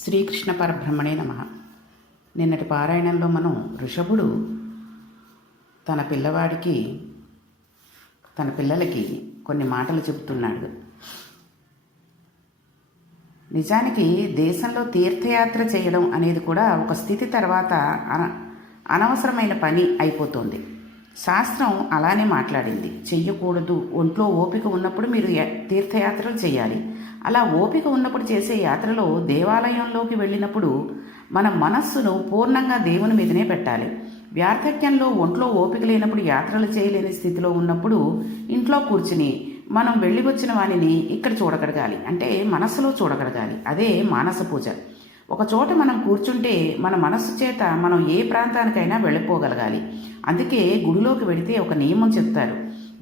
శ్రీకృష్ణ పరబ్రహ్మణే నమః. నిన్నటి పారాయణంలో మనం ఋషభుడు తన పిల్లలకి కొన్ని మాటలు చెబుతున్నాడు. నిజానికి దేశంలో తీర్థయాత్ర చేయడం అనేది కూడా ఒక స్థితి తర్వాత అనవసరమైన పని అయిపోతుంది. శాస్త్రం అలానే మాట్లాడింది, చెయ్యకూడదు. ఒంట్లో ఓపిక ఉన్నప్పుడు మీరు తీర్థయాత్రలు చేయాలి. అలా ఓపిక ఉన్నప్పుడు చేసే యాత్రలో దేవాలయంలోకి వెళ్ళినప్పుడు మన మనస్సును పూర్ణంగా దేవుని మీదనే పెట్టాలి. వార్ధక్యంలో ఒంట్లో ఓపిక లేనప్పుడు యాత్రలు చేయలేని స్థితిలో ఉన్నప్పుడు ఇంట్లో కూర్చుని మనం వెళ్ళి వచ్చిన వానిని ఇక్కడ చూడగలగాలి, అంటే మనస్సులో చూడగలగాలి. అదే మానస పూజ. ఒక చోట మనం కూర్చుంటే మన మనస్సు చేత మనం ఏ ప్రాంతానికైనా వెళ్ళిపోగలగాలి. అందుకే గుడిలోకి వెళితే ఒక నియమం చెప్తారు.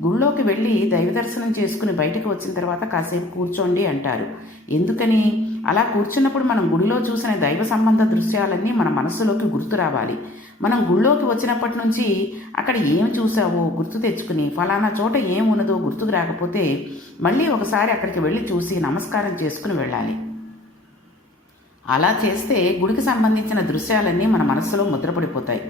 గుడిలోకి వెళ్ళి దైవ దర్శనం చేసుకుని బయటకు వచ్చిన తర్వాత కాసేపు కూర్చోండి అంటారు. ఎందుకని? అలా కూర్చున్నప్పుడు మనం గుడిలో చూసిన దైవ సంబంధ దృశ్యాలన్నీ మన మనస్సులోకి గుర్తు రావాలి. మనం గుడిలోకి వచ్చినప్పటి నుంచి అక్కడ ఏం చూసావో గుర్తు తెచ్చుకుని ఫలానా చోట ఏం ఉన్నదో గుర్తుకు రాకపోతే మళ్ళీ ఒకసారి అక్కడికి వెళ్ళి చూసి నమస్కారం చేసుకుని వెళ్ళాలి. అలా చేస్తే గుడికి సంబంధించిన దృశ్యాలన్నీ మన మనస్సులో ముద్రపడిపోతాయి.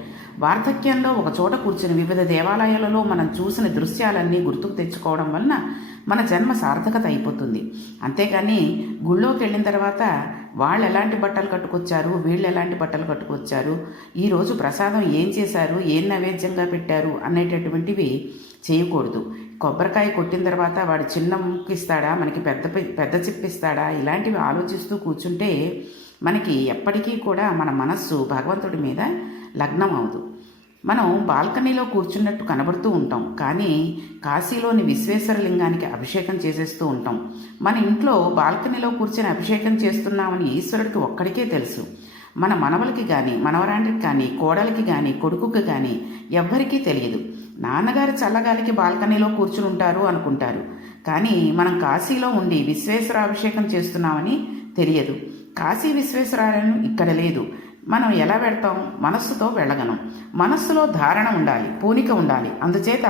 వార్ధక్యంలో ఒక చోట కూర్చుని వివిధ దేవాలయాలలో మనం చూసిన దృశ్యాలన్నీ గుర్తుకు తెచ్చుకోవడం వలన మన జన్మ సార్థకత అయిపోతుంది. అంతేకాని గుళ్ళోకి వెళ్ళిన తర్వాత వాళ్ళు ఎలాంటి బట్టలు కట్టుకొచ్చారు, వీళ్ళు ఎలాంటి బట్టలు కట్టుకొచ్చారు, ఈరోజు ప్రసాదం ఏం చేశారు, ఏం నైవేద్యంగా పెట్టారు అనేటటువంటివి చేయకూడదు. కొబ్బరికాయ కొట్టిన తర్వాత వాడు చిన్న ముక్కిస్తాడా, మనకి పెద్ద చిప్పిస్తాడా, ఇలాంటివి ఆలోచిస్తూ కూర్చుంటే మనకి ఎప్పటికీ కూడా మన మనస్సు భగవంతుడి మీద లగ్నం అవదు. మనం బాల్కనీలో కూర్చున్నట్టు కనబడుతూ ఉంటాం, కానీ కాశీలోని విశ్వేశ్వర లింగానికి అభిషేకం చేసేస్తూ ఉంటాం. మన ఇంట్లో బాల్కనీలో కూర్చొని అభిషేకం చేస్తున్నామని ఈశ్వరుడికి ఒక్కడికే తెలుసు. మన మనవలకి కానీ, మనవరాండికి కానీ, కోడలికి కానీ, కొడుకుకి కానీ ఎవ్వరికీ తెలియదు. నాన్నగారు చల్లగాలికి బాల్కనీలో కూర్చుని ఉంటారు అనుకుంటారు, కానీ మనం కాశీలో ఉండి విశ్వేశ్వరాభిషేకం చేస్తున్నామని తెలియదు. కాశీ విశ్వేశ్వరాలయం ఇక్కడ లేదు. మనం ఎలా వెళ్తాం? మనస్సుతో వెళ్ళగలం. మనస్సులో ధారణ ఉండాలి, పూనిక ఉండాలి. అందుచేత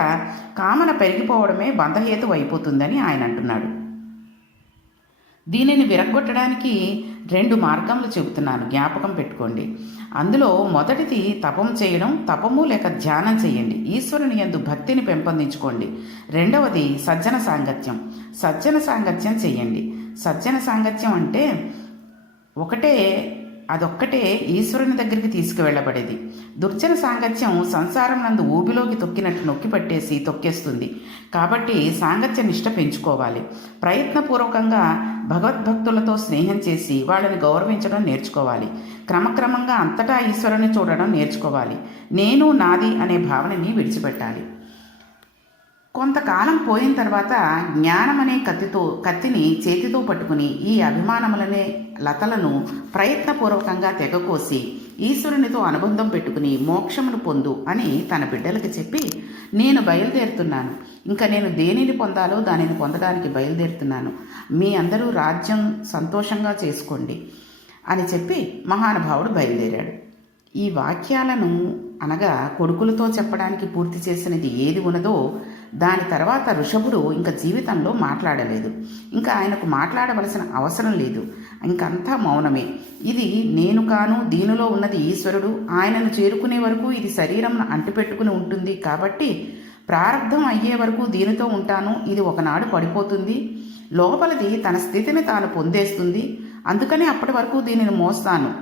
కామన పెరిగిపోవడమే బంధహేతు అయిపోతుందని ఆయన అంటున్నాడు. దీనిని విరగ్గొట్టడానికి 2 మార్గములు చెబుతున్నాను, జ్ఞాపకం పెట్టుకోండి. అందులో మొదటిది తపం చేయడం, తపము లేక ధ్యానం చేయండి, ఈశ్వరుని యందు భక్తిని పెంపొందించుకోండి. రెండవది సజ్జన సాంగత్యం చేయండి. సజ్జన సాంగత్యం అంటే అదొక్కటే ఈశ్వరుని దగ్గరికి తీసుకువెళ్ళబడేది. దుర్జన సాంగత్యం సంసారం నందు ఊబిలోకి తొక్కినట్టు నొక్కి పట్టేసి తొక్కేస్తుంది. కాబట్టి సాంగత్య నిష్ట పెంచుకోవాలి. ప్రయత్నపూర్వకంగా భగవద్భక్తులతో స్నేహం చేసి వాళ్ళని గౌరవించడం నేర్చుకోవాలి. క్రమక్రమంగా అంతటా ఈశ్వరుని చూడడం నేర్చుకోవాలి. నేను నాది అనే భావనని విడిచిపెట్టాలి. కొంతకాలం పోయిన తర్వాత జ్ఞానం అనే కత్తిని చేతితో పట్టుకుని ఈ అభిమానములనే లతలను ప్రయత్నపూర్వకంగా తెగకోసి ఈశ్వరునితో అనుబంధం పెట్టుకుని మోక్షమును పొందు అని తన బిడ్డలకి చెప్పి, నేను బయలుదేరుతున్నాను. ఇంకా నేను దేనిని పొందాలో దానిని పొందడానికి బయలుదేరుతున్నాను. మీ అందరూ రాజ్యం సంతోషంగా చేసుకోండి అని చెప్పి మహానుభావుడు బయలుదేరాడు. ఈ వాక్యాలను అనగా కొడుకులతో చెప్పడానికి పూర్తి చేసినది ఏది ఉన్నదో దాని తర్వాత ఋషభుడు ఇంకా జీవితంలో మాట్లాడలేదు. ఇంకా ఆయనకు మాట్లాడవలసిన అవసరం లేదు. ఇంకంతా మౌనమే. ఇది నేను కాను, దీనిలో ఉన్నది ఈశ్వరుడు. ఆయనను చేరుకునే వరకు ఇది శరీరం అంటిపెట్టుకుని ఉంటుంది. కాబట్టి ప్రారంధం అయ్యే వరకు దీనితో ఉంటాను. ఇది ఒకనాడు పడిపోతుంది. లోపలిది తన స్థితిని తాను పొందేస్తుంది. అందుకని అప్పటి వరకు దీనిని మోస్తాను.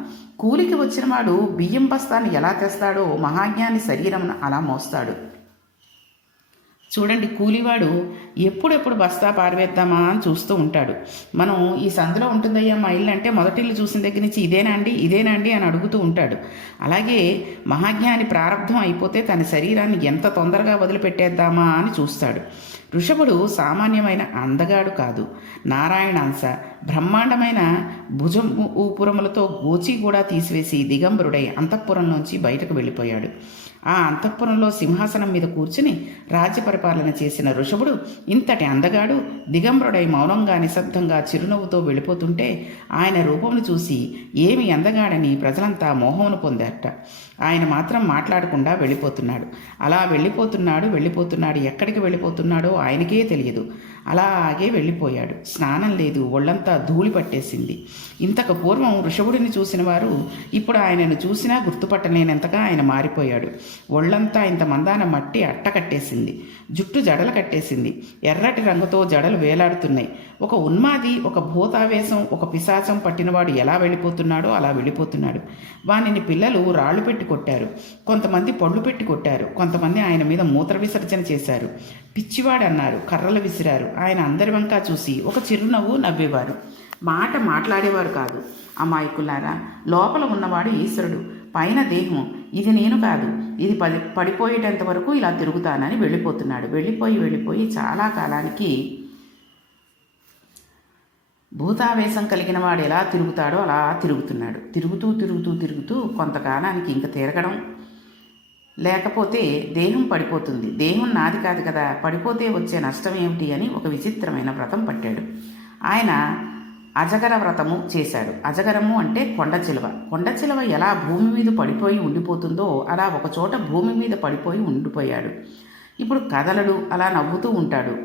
కూలికి వచ్చిన వాడు బియ్యం బస్తాన్ని ఎలా తెస్తాడో మహాజ్ఞాని శరీరం అలా మోస్తాడు. చూడండి, కూలివాడు ఎప్పుడెప్పుడు బస్తా పారవేద్దామా అని చూస్తూ ఉంటాడు. మనం ఈ సందులో ఉంటుందయ్యా మా ఇల్లు అంటే మొదటిల్లు చూసిన దగ్గర నుంచి ఇదేనండి అని అడుగుతూ ఉంటాడు. అలాగే మహాజ్ఞాని ప్రారంధం అయిపోతే తన శరీరాన్ని ఎంత తొందరగా వదిలిపెట్టేద్దామా అని చూస్తాడు. ఋషభుడు సామాన్యమైన అందగాడు కాదు, నారాయణ అంశ. బ్రహ్మాండమైన భుజం ఊపురములతో గోచి కూడా తీసివేసి దిగంబరుడై అంతఃపురంలోంచి బయటకు వెళ్ళిపోయాడు. ఆ అంతఃపురంలో సింహాసనం మీద కూర్చుని రాజ్య పరిపాలన చేసిన ఋషభుడు ఇంతటి అందగాడు దిగంబరుడై మౌనంగా నిశ్శబ్దంగా చిరునవ్వుతో వెళ్ళిపోతుంటే ఆయన రూపమును చూసి ఏమి అందగాడని ప్రజలంతా మోహమును పొందారట. ఆయన మాత్రం మాట్లాడకుండా వెళ్ళిపోతున్నాడు. అలా వెళ్ళిపోతున్నాడు. ఎక్కడికి వెళ్ళిపోతున్నాడో ఆయనకే తెలియదు. అలాగే వెళ్ళిపోయాడు. స్నానం లేదు, ఒళ్ళంతా ధూళి పట్టేసింది. ఇంతకు పూర్వం వృషభుడిని చూసిన వారు ఇప్పుడు ఆయనను చూసినా గుర్తుపట్టలేనంతగా ఆయన మారిపోయాడు. ఒళ్ళంతా ఇంత మందాన మట్టి అట్ట కట్టేసింది. జుట్టు జడలు కట్టేసింది. ఎర్రటి రంగుతో జడలు వేలాడుతున్నాయి. ఒక ఉన్మాది, ఒక భూతావేశం, ఒక పిశాచం పట్టినవాడు ఎలా వెళ్ళిపోతున్నాడో అలా వెళ్ళిపోతున్నాడు. వానిని పిల్లలు రాళ్లు పెట్టి కొట్టారు, కొంతమంది పళ్ళు పెట్టి కొట్టారు, కొంతమంది ఆయన మీద మూత్ర విసర్జన చేశారు. పిచ్చివాడన్నారు, కర్రలు విసిరారు. ఆయన అందరి వంకా చూసి ఒక చిరునవ్వు నవ్వేవారు. మాట మాట్లాడేవారు కాదు. అమాయకులారా, లోపల ఉన్నవాడు ఈశ్వరుడు, పైన దేహం. ఇది నేను కాదు, ఇది పడిపోయేటంత వరకు ఇలా తిరుగుతానని వెళ్ళిపోతున్నాడు. వెళ్ళిపోయి చాలా కాలానికి భూతావేశం కలిగిన వాడు ఎలా తిరుగుతాడో అలా తిరుగుతున్నాడు. తిరుగుతూ కొంతకాలానికి ఇంక తిరగడం లేకపోతే దేహం పడిపోతుంది. దేహం నాది కాదు కదా, పడిపోతే వచ్చే నష్టం ఏమిటి అని ఒక విచిత్రమైన వ్రతం పట్టాడు. ఆయన అజగర వ్రతము చేశాడు. అజగరము అంటే కొండ చిలువ ఎలా భూమి మీద పడిపోయి ఉండిపోతుందో అలా ఒకచోట భూమి మీద పడిపోయి ఉండిపోయాడు. ఇప్పుడు కదలడు, అలా నవ్వుతూ ఉంటాడు.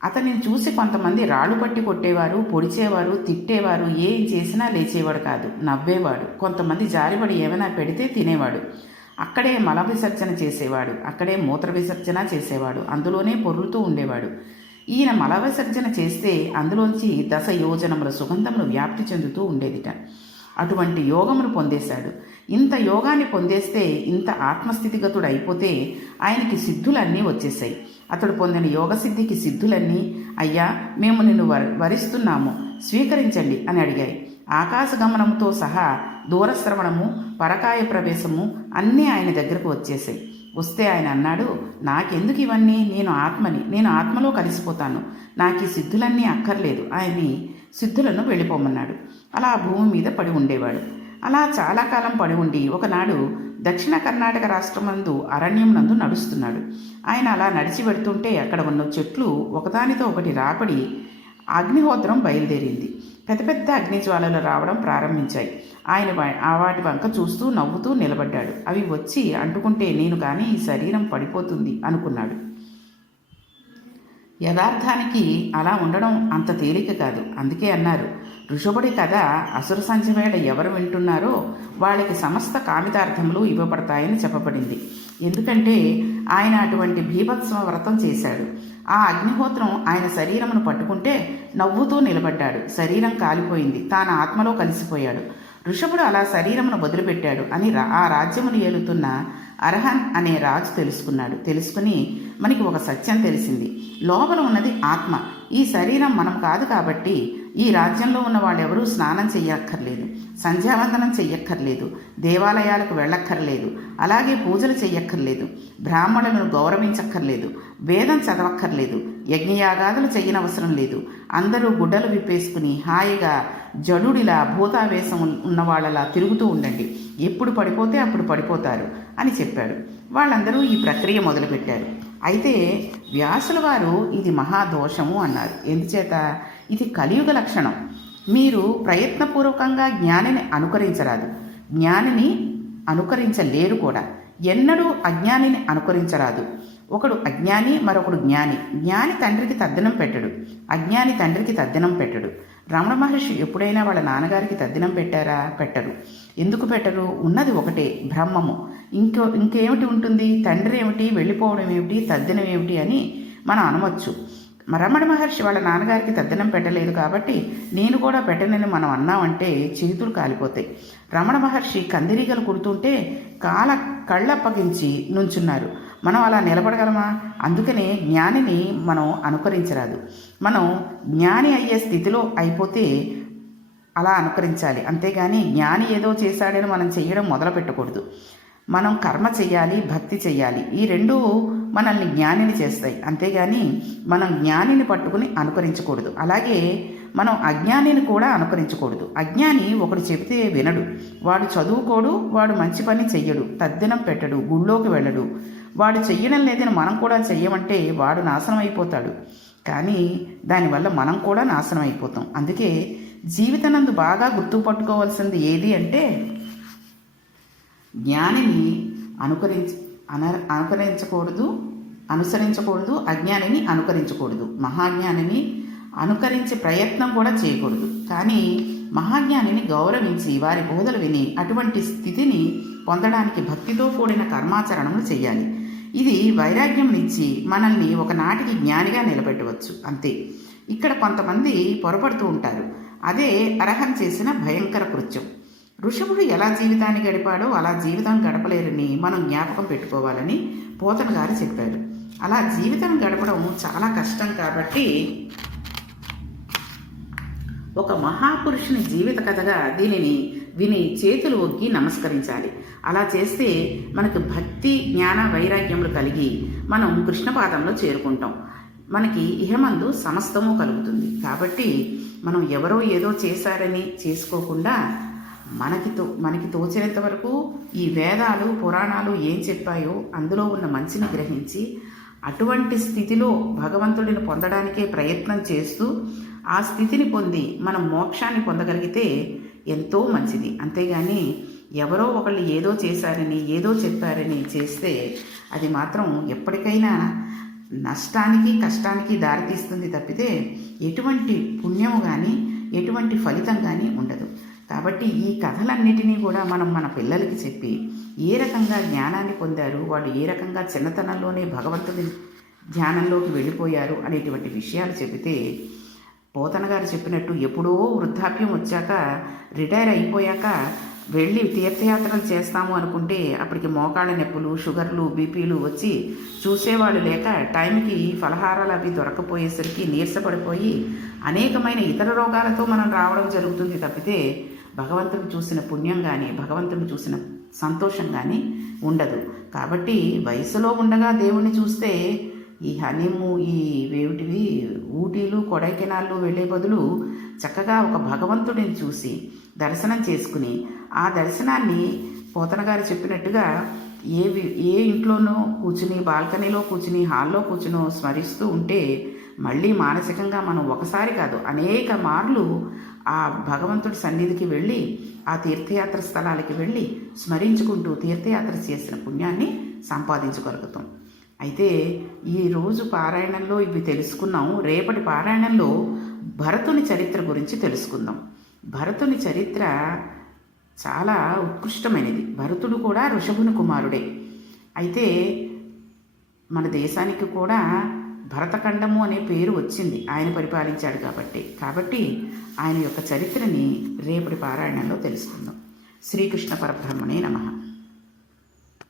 అతనిని చూసి కొంతమంది రాళ్ళు పట్టి కొట్టేవారు, పొడిచేవారు, తిట్టేవారు. ఏం చేసినా లేచేవాడు కాదు, నవ్వేవాడు. కొంతమంది జారిపడి ఏమైనా పెడితే తినేవాడు. అక్కడే మల విసర్జన చేసేవాడు, అక్కడే మూత్ర విసర్జన చేసేవాడు, అందులోనే పొర్లుతూ ఉండేవాడు. ఈయన మల విసర్జన చేస్తే అందులోంచి 10 యోజనముల సుగంధములు వ్యాప్తి చెందుతూ ఉండేదిట. అటువంటి యోగమును పొందేశాడు. ఇంత యోగాన్ని పొందేస్తే, ఇంత ఆత్మస్థితిగతుడు అయిపోతే ఆయనకి సిద్ధులన్నీ వచ్చేసాయి. అతడు పొందిన యోగసిద్ధికి సిద్ధులన్నీ, అయ్యా మేము నిన్ను వరిస్తున్నాము, స్వీకరించండి అని అడిగాయి. ఆకాశగమనంతో సహా దూరశ్రవణము, పరకాయ ప్రవేశము అన్నీ ఆయన దగ్గరకు వచ్చేసాయి. వస్తే ఆయన అన్నాడు, నాకెందుకు ఇవన్నీ, నేను ఆత్మలో కలిసిపోతాను, నాకు ఈ సిద్ధులన్నీ అక్కర్లేదు. ఆయన్ని సిద్ధులను వెళ్ళిపోమన్నాడు. అలా భూమి మీద పడి ఉండేవాడు. అలా చాలా కాలం పడి ఉండి ఒకనాడు దక్షిణ కర్ణాటక రాష్ట్రమందు అరణ్యమునందు నడుస్తున్నాడు. ఆయన అలా నడిచి వెడుతుంటే అక్కడ ఉన్న చెట్లు ఒకదానితో ఒకటి రాపడి అగ్నిహోత్రం బయలుదేరింది. పెద్ద పెద్ద అగ్నిజ్వాలలు రావడం ప్రారంభించాయి. ఆయన వాటి వంక చూస్తూ నవ్వుతూ నిలబడ్డాడు. అవి వచ్చి అంటుకుంటే నేను కానీ ఈ శరీరం పడిపోతుంది అనుకున్నాడు. యథార్థానికి అలా ఉండడం అంత తేలిక కాదు. అందుకే అన్నారు, ఋషభుడి కథ అసుర సంధ్యవేళ ఎవరు వింటున్నారో వాళ్ళకి సమస్త కామితార్థములు ఇవ్వబడతాయని చెప్పబడింది. ఎందుకంటే ఆయన అటువంటి భీభత్సవ వ్రతం చేశాడు. ఆ అగ్నిహోత్రం ఆయన శరీరమును పట్టుకుంటే నవ్వుతూ నిలబడ్డాడు. శరీరం కాలిపోయింది, తాను ఆత్మలో కలిసిపోయాడు. ఋషభుడు అలా శరీరమును వదిలిపెట్టాడు అని ఆ రాజ్యమును ఏలుతున్న అర్హన్ అనే రాజు తెలుసుకున్నాడు. తెలుసుకుని మనకి ఒక సత్యం తెలిసింది, లోపల ఉన్నది ఆత్మ, ఈ శరీరం మనం కాదు. కాబట్టి ఈ రాజ్యంలో ఉన్న వాళ్ళెవరూ స్నానం చెయ్యక్కర్లేదు, సంధ్యావందనం చెయ్యక్కర్లేదు, దేవాలయాలకు వెళ్ళక్కర్లేదు, అలాగే పూజలు చెయ్యక్కర్లేదు, బ్రాహ్మణులను గౌరవించక్కర్లేదు, వేదం చదవక్కర్లేదు, యజ్ఞయాగాదులు చెయ్యనవసరం లేదు. అందరూ గుడ్డలు విప్పేసుకుని హాయిగా జడుడిలా భూతావేశం ఉన్నవాళ్ళలా తిరుగుతూ ఉండండి, ఎప్పుడు పడిపోతే అప్పుడు పడిపోతారు అని చెప్పాడు. వాళ్ళందరూ ఈ ప్రక్రియ మొదలుపెట్టారు. అయితే వ్యాసుల వారు ఇది మహాదోషము అన్నారు. ఎందుచేత? ఇది కలియుగ లక్షణం. మీరు ప్రయత్నపూర్వకంగా జ్ఞానిని అనుకరించరాదు, జ్ఞానిని అనుకరించలేరు కూడా. ఎన్నడూ అజ్ఞానిని అనుకరించరాదు. ఒకడు అజ్ఞాని, మరొకడు జ్ఞాని. జ్ఞాని తండ్రికి తద్దినం పెట్టడు, అజ్ఞాని తండ్రికి తద్దినం పెట్టడు. రమణ మహర్షి ఎప్పుడైనా వాళ్ళ నాన్నగారికి తద్దినం పెట్టారా? పెట్టరు. ఎందుకు పెట్టరు? ఉన్నది ఒకటే, బ్రహ్మము. ఇంకేమిటి ఉంటుంది? తండ్రి ఏమిటి, వెళ్ళిపోవడం ఏమిటి, తద్దినం ఏమిటి అని మనం అనవచ్చు. రమణ మహర్షి వాళ్ళ నాన్నగారికి తద్దినం పెట్టలేదు కాబట్టి నేను కూడా పెట్టనని మనం అన్నామంటే చేతులు కాలిపోతాయి. రమణ మహర్షి కందిరీగలు కుడుతుంటే కళ్ళప్పగించి నుంచున్నారు. మనం అలా నిలబడగలమా? అందుకనే జ్ఞానిని మనం అనుకరించరాదు. మనం జ్ఞాని అయ్యే స్థితిలో అయిపోతే అలా అనుకరించాలి. అంతేగాని జ్ఞాని ఏదో చేశాడని మనం చెయ్యడం మొదలు పెట్టకూడదు. మనం కర్మ చెయ్యాలి, భక్తి చెయ్యాలి. ఈ రెండూ మనల్ని జ్ఞానిని చేస్తాయి. అంతేగాని మనం జ్ఞానిని పట్టుకుని అనుకరించకూడదు. అలాగే మనం అజ్ఞానిని కూడా అనుకరించకూడదు. అజ్ఞాని ఒకడు చెబితే వినడు, వాడు చదువుకోడు, వాడు మంచి పని చెయ్యడు, తద్దినం పెట్టడు, గుళ్ళోకి వెళ్ళడు. వాడు చెయ్యడం లేదని మనం కూడా చెయ్యమంటే వాడు నాశనం అయిపోతాడు. కానీ దానివల్ల మనం కూడా నాశనం అయిపోతాం. అందుకే జీవితనందు బాగా గుర్తుపట్టుకోవాల్సింది ఏది అంటే జ్ఞానిని అనుకరించకూడదు, అనుసరించకూడదు, అజ్ఞానిని అనుకరించకూడదు, మహాజ్ఞానిని అనుకరించే ప్రయత్నం కూడా చేయకూడదు. కానీ మహాజ్ఞానిని గౌరవించి వారి బోధలు విని అటువంటి స్థితిని పొందడానికి భక్తితో కూడిన కర్మాచరణములు చేయాలి. ఇది వైరాగ్యంనిచ్చి మనల్ని ఒకనాటికి జ్ఞానిగా నిలబెట్టవచ్చు, అంతే. ఇక్కడ కొంతమంది పొరపడుతూ ఉంటారు. అదే అర్హం చేసిన భయంకర కృత్యం. ఋషభుడు ఎలా జీవితాన్ని గడిపాడో అలా జీవితం గడపలేరని మనం జ్ఞాపకం పెట్టుకోవాలని పోతన గారు చెప్పారు. అలా జీవితం గడపడం చాలా కష్టం కాబట్టి ఒక మహాపురుషుని జీవిత కథగా దీనిని విని చేతులు ఒగ్గి నమస్కరించాలి. అలా చేస్తే మనకు భక్తి, జ్ఞాన, వైరాగ్యములు కలిగి మనం కృష్ణపాదంలో చేరుకుంటాం. మనకి ఇహమందు సమస్తము కలుగుతుంది. కాబట్టి మనం ఎవరో ఏదో చేశారని చేసుకోకుండా మనకి తోచినంత వరకు ఈ వేదాలు, పురాణాలు ఏం చెప్పాయో అందులో ఉన్న మంచిని గ్రహించి అటువంటి స్థితిలో భగవంతుడిని పొందడానికే ప్రయత్నం చేస్తూ ఆ స్థితిని పొంది మనం మోక్షాన్ని పొందగలిగితే ఎంతో మంచిది. అంతేగాని ఎవరో ఒకళ్ళు ఏదో చేశారని, ఏదో చెప్పారని చేస్తే అది మాత్రం ఎప్పటికైనా నష్టానికి, కష్టానికి దారితీస్తుంది తప్పితే ఎటువంటి పుణ్యము కానీ, ఎటువంటి ఫలితం కానీ ఉండదు. కాబట్టి ఈ కథలన్నిటినీ కూడా మనం మన పిల్లలకి చెప్పి ఏ రకంగా జ్ఞానాన్ని పొందారు, వాళ్ళు ఏ రకంగా చిన్నతనంలోనే భగవంతుడి ధ్యానంలోకి వెళ్ళిపోయారు అనేటువంటి విషయాలు చెబితే పోతన గారు చెప్పినట్టు ఎప్పుడో వృద్ధాప్యం వచ్చాక, రిటైర్ అయిపోయాక వెళ్ళి తీర్థయాత్రలు చేస్తాము అనుకుంటే అప్పటికి మోకాళ్ళ నొప్పులు, షుగర్లు, బీపీలు వచ్చి చూసేవాళ్ళు లేక టైంకి ఫలహారాలు అవి దొరకపోయేసరికి నీరసపడిపోయి అనేకమైన ఇతర రోగాలతో మనం రావడం జరుగుతుంది తప్పితే భగవంతుని చూసిన పుణ్యం కానీ, భగవంతుని చూసిన సంతోషం కానీ ఉండదు. కాబట్టి వయసులో ఉండగా దేవుణ్ణి చూస్తే ఈ వేవిటివి ఊటీలు, కొడైకెనాళ్ళు వెళ్ళే బదులు చక్కగా ఒక భగవంతుడిని చూసి దర్శనం చేసుకుని ఆ దర్శనాన్ని పోతన గారు చెప్పినట్టుగా ఏ ఇంట్లోనో కూర్చుని, బాల్కనీలో కూర్చుని, హాల్లో కూర్చునో స్మరిస్తూ ఉంటే మళ్ళీ మానసికంగా మనం ఒకసారి కాదు అనేక మార్లు ఆ భగవంతుడి సన్నిధికి వెళ్ళి, ఆ తీర్థయాత్ర స్థలాలకి వెళ్ళి స్మరించుకుంటూ తీర్థయాత్ర చేసిన పుణ్యాన్ని సంపాదించగలుగుతాం. అయితే ఈరోజు పారాయణంలో ఇవి తెలుసుకున్నాం. రేపటి పారాయణంలో భరతుని చరిత్ర గురించి తెలుసుకుందాం. భరతుని చరిత్ర చాలా ఉత్కృష్టమైనది. భరతుడు కూడా ఋషభుని కుమారుడే. అయితే మన దేశానికి కూడా భరతఖండము అనే పేరు వచ్చింది, ఆయన పరిపాలించాడు కాబట్టి ఆయన యొక్క చరిత్రని రేపటి పారాయణంలో తెలుసుకుందాం. శ్రీకృష్ణ పరబ్రహ్మణే నమః.